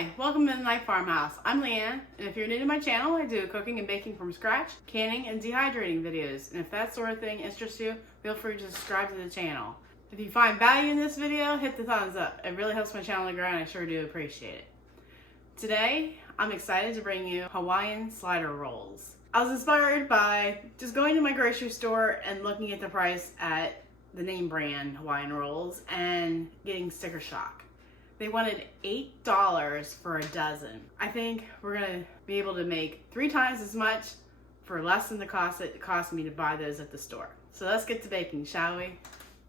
Hi, welcome to Mennonite Farmhouse. I'm Leanne, and if you're new to my channel, I do cooking and baking from scratch, canning and dehydrating videos. And if that sort of thing interests you, feel free to subscribe to the channel. If you find value in this video, hit the thumbs up. It really helps my channel to grow, and I sure do appreciate it. Today, I'm excited to bring you Hawaiian Slider rolls. I was inspired by just going to my grocery store and looking at the price at the name brand Hawaiian rolls and getting sticker shock. They wanted $8 for a dozen. I think we're gonna be able to make 3 times as much for less than the cost it cost me to buy those at the store. So let's get to baking, shall we?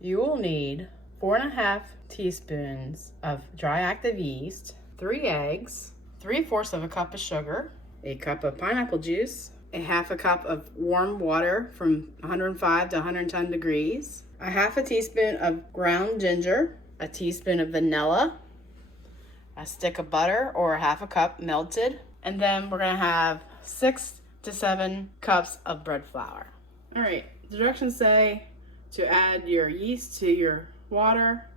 You will need 4½ teaspoons of dry active yeast, 3 eggs, 3/4 cup of sugar, a cup of pineapple juice, a 1/2 cup of warm water from 105 to 110 degrees, a 1/2 teaspoon of ground ginger, a teaspoon of vanilla, a stick of butter or 1/2 cup melted, and then we're gonna have 6 to 7 cups of bread flour. All right, the directions say to add your yeast to your water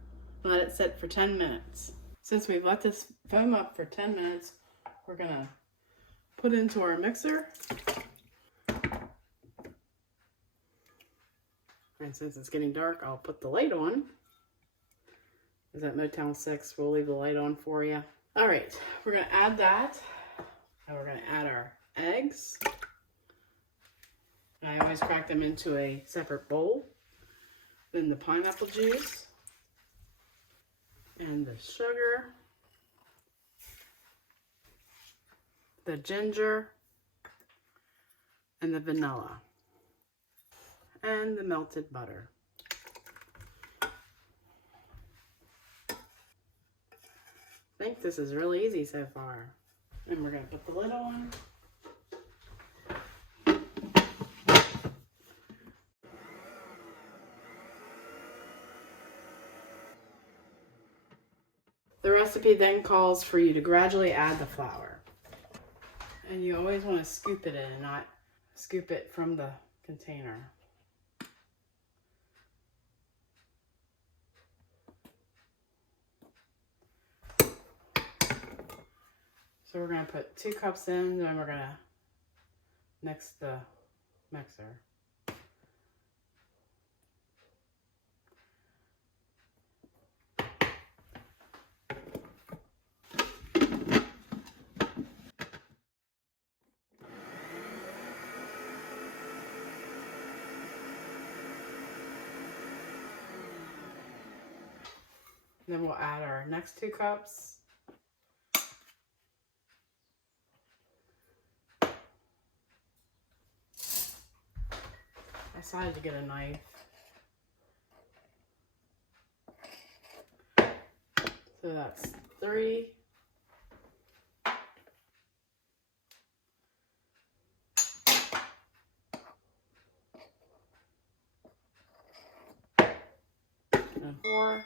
and let it sit for 10 minutes. Since we've let this foam up for 10 minutes, we're gonna put it into our mixer. And since it's getting dark, I'll put the light on. Is that Motel 6? We'll leave the light on for you. All right, we're gonna add that. And we're gonna add our eggs. I always crack them into a separate bowl. Then the pineapple juice. And the sugar. The ginger. And the vanilla. And the melted butter. I think this is really easy so far. And we're gonna put the lid on. The recipe then calls for you to gradually add the flour. And you always want to scoop it in and not scoop it from the container. So we're going to put 2 cups in, and we're going to mix the mixer. Then we'll add our next 2 cups. I decided to get a knife. So that's 3. And 4.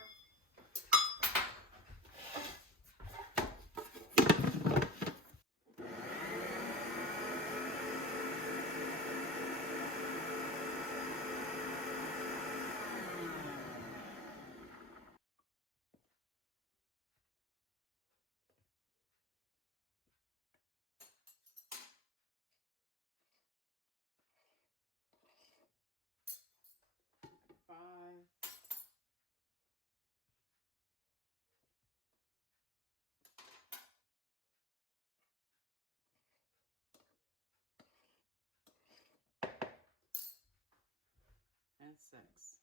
And 6.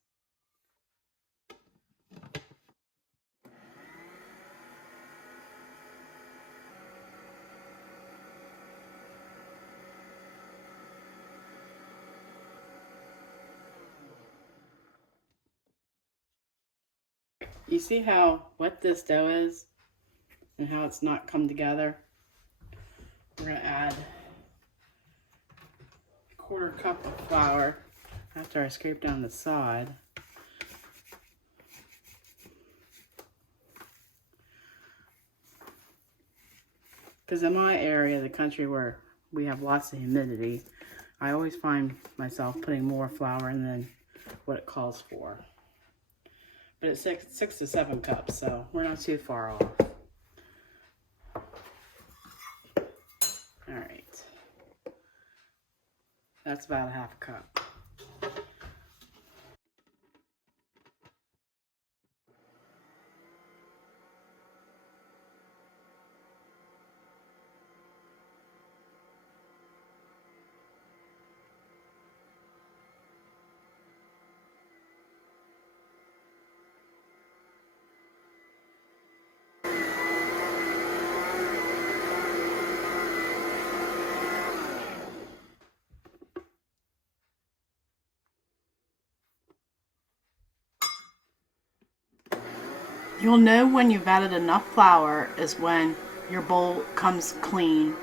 You see how wet this dough is and how it's not come together? We're going to add a 1/4 cup of flour after I scrape down the side. Because in my area of the country where we have lots of humidity, I always find myself putting more flour in than what it calls for. But it's 6 to 7 cups, so we're not too far off. That's about a half a cup. You'll know when you've added enough flour is when your bowl comes clean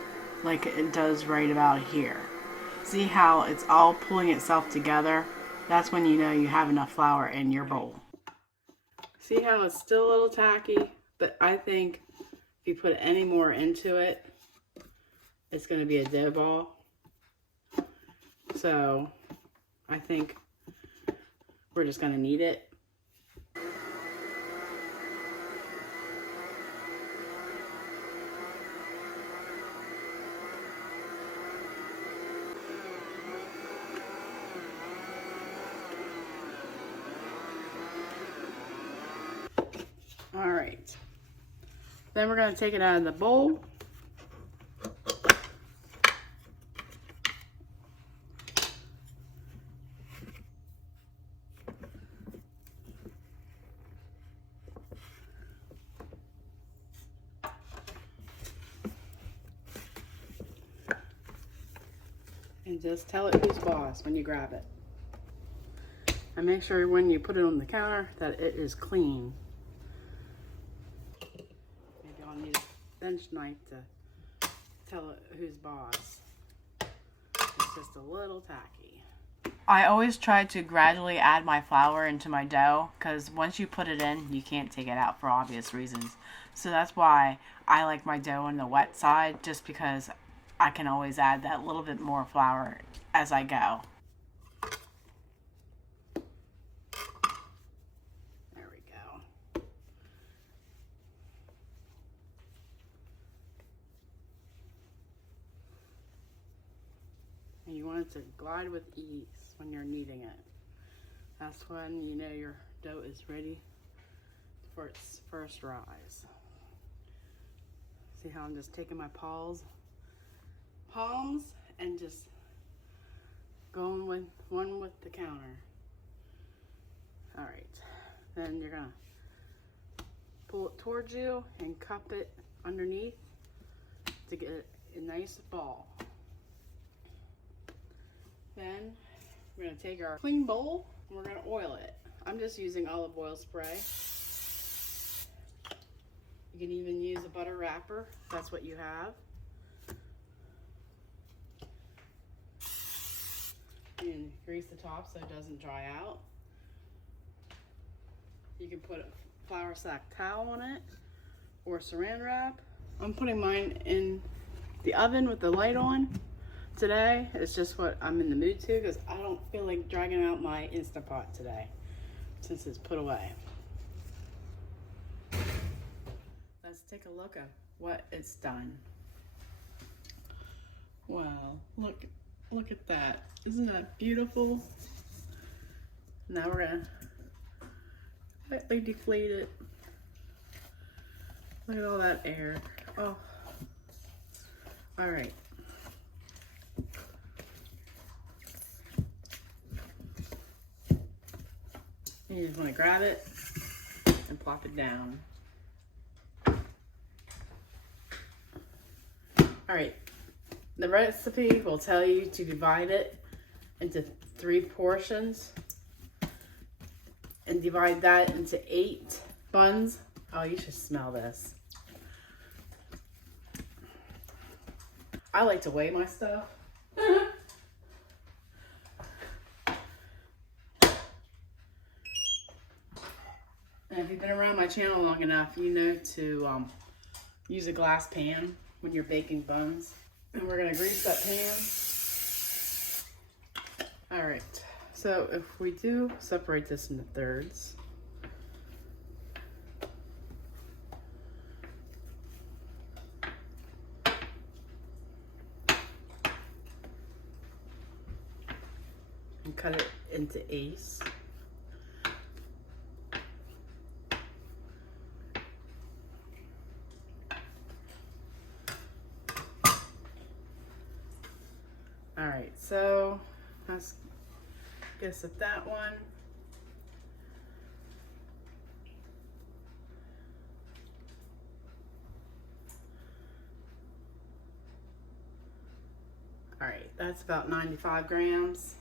like it does right about here. See how it's all pulling itself together? That's when you know you have enough flour in your bowl. See how it's still a little tacky, but I think if you put any more into it, it's going to be a dough ball. So I think we're just going to knead it. All right, then we're going to take it out of the bowl. And just tell it who's boss when you grab it. And make sure when you put it on the counter that it is clean. Maybe I'll need a bench knife to tell it who's boss. It's just a little tacky. I always try to gradually add my flour into my dough because once you put it in, you can't take it out for obvious reasons. So that's why I like my dough on the wet side, just because I can always add that little bit more flour as I go. There we go. And you want it to glide with ease when you're kneading it. That's when you know your dough is ready for its first rise. See how I'm just taking my palms and just going with one with the counter. All right, then you're gonna pull it towards you and cup it underneath to get a nice ball. Then we're gonna take our clean bowl and we're gonna oil it. I'm just using olive oil spray. You can even use a butter wrapper if that's what you have. And grease the top so it doesn't dry out. You can put a flour sack towel on it or saran wrap. I'm putting mine in the oven with the light on today. It's just what I'm in the mood to because I don't feel like dragging out my Instant Pot today since it's put away. Let's take a look at what it's done. Wow, look at that. Isn't that beautiful? Now we're gonna lightly deflate it. Look at all that air. Oh, all right. You just want to grab it and plop it down. All right, the recipe will tell you to divide it into 3 portions and divide that into 8 buns. Oh, you should smell this. I like to weigh my stuff. And if you've been around my channel long enough, you know to use a glass pan when you're baking buns. And we're gonna grease that pan. All right, so if we do separate this into thirds, and cut it into eighths. Alright, so let's guess at that one. Alright, that's about 95 grams.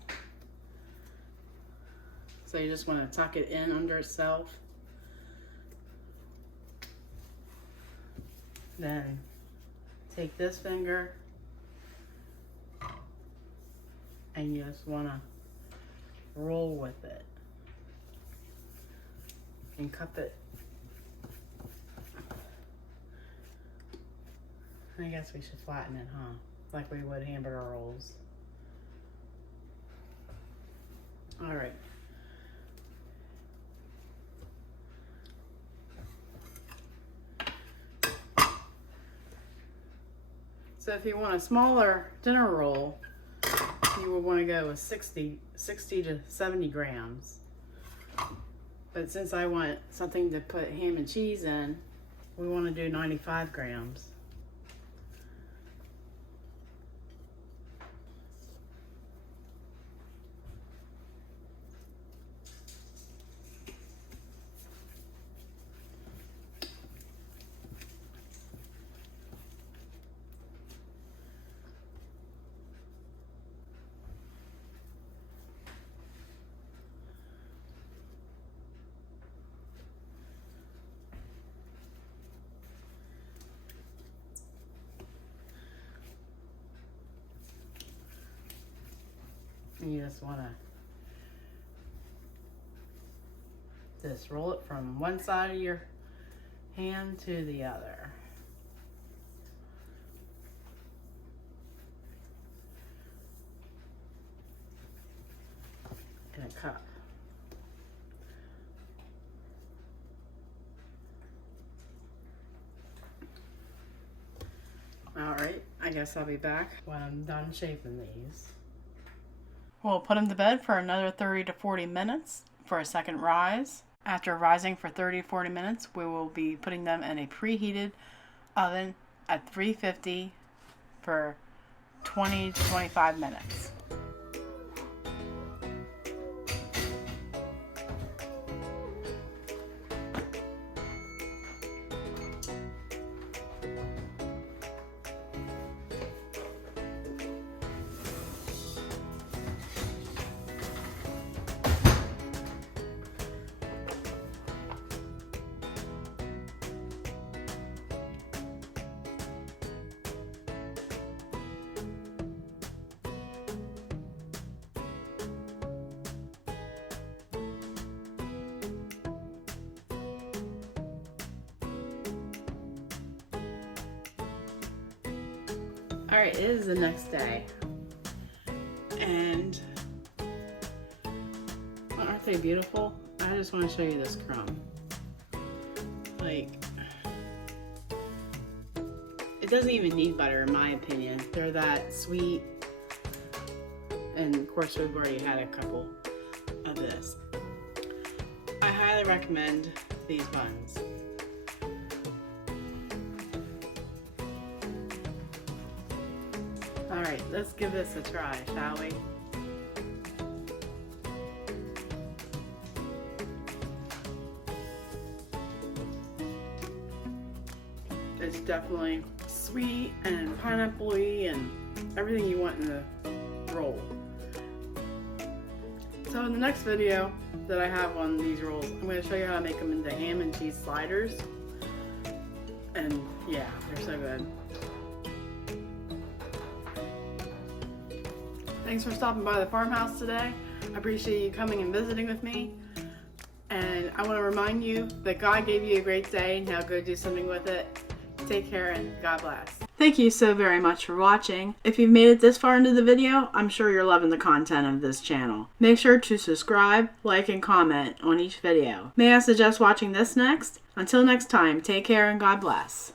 So you just want to tuck it in under itself. Then take this finger and you just want to roll with it and cup it. I guess we should flatten it, huh? Like we would hamburger rolls. All right. So if you want a smaller dinner roll, you would want to go with 60 to 70 grams. But since I want something to put ham and cheese in, we want to do 95 grams. And you just want to just roll it from one side of your hand to the other. In a cup. Alright, I guess I'll be back when I'm done shaping these. We'll put them to bed for another 30 to 40 minutes for a second rise. After rising for 30 to 40 minutes, we will be putting them in a preheated oven at 350 for 20 to 25 minutes. Alright, it is the next day, and aren't they beautiful? I just want to show you this crumb. Like, it doesn't even need butter in my opinion. They're that sweet, and of course we've already had a couple of this. I highly recommend these buns. Alright, let's give this a try, shall we? It's definitely sweet and pineapple-y and everything you want in the roll. So in the next video that I have on these rolls, I'm going to show you how to make them into ham and cheese sliders. And yeah, they're so good. Thanks for stopping by the farmhouse today. I appreciate you coming and visiting with me. And I want to remind you that God gave you a great day. Now go do something with it. Take care and God bless. Thank you so very much for watching. If you've made it this far into the video, I'm sure you're loving the content of this channel. Make sure to subscribe, like, and comment on each video. May I suggest watching this next? Until next time, take care and God bless.